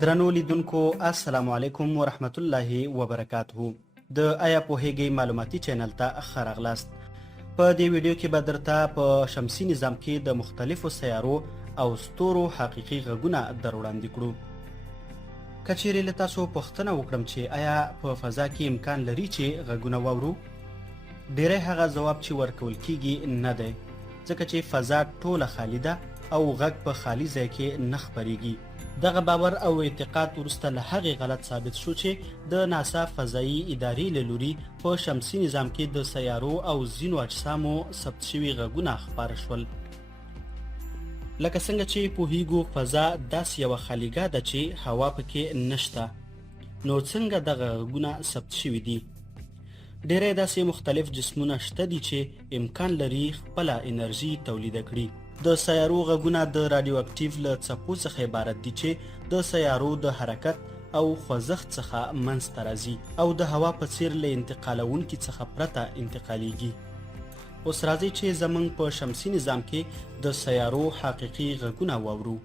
درنو لیدونکو السلام علیکم ورحمت الله وبرکاته. د آیا پوهیږئ معلوماتي چینل ته ښه راغلاست. په دې ویډیو کې به درته په شمسي نظام کې د مختلفو سیارو او ستورو حقیقي غږونه در وړاندې کړو. که چیرې له تاسو پوښتنه وکړم چې آیا په فضا کې امکان لري چې غږونه واورو، ډیری هغه ځواب چې ورکول کیږي نه دی، ځکه چې فضا ټوله خالي ده او غږ په خالي ځای کې نه خپریږي. دغه باور او اعتقاد وروسته له هغې غلط ثابت شو چې د ناسا فضایي ادارې له لوري په شمسي نظام کې د سیارو او ځینو اجسامو ثبت شوي غږونه خپاره شول. لکه څنګه چې پوهیږو فضا داسې یوه خالیګاه ده چې هوا پکې نشته، نو څنګه دغه غږونه ثبت شوي دي؟ ډیری داسې مختلف جسمونه شته دي چې امکان لري خپله انرژي تولیده کړي. د سیارو غږونه د رادیو اکټیو له څپو څخه عبارت دي چې د سیارو د حرکت او خوځښت څخه منځته راځي او د هوا په څیر له انتقالونکي څخه پرته انتقالیږي. اوس راځئ چې زموږ په شمسي نظام کې د سیارو حقیقي غږونه واورو.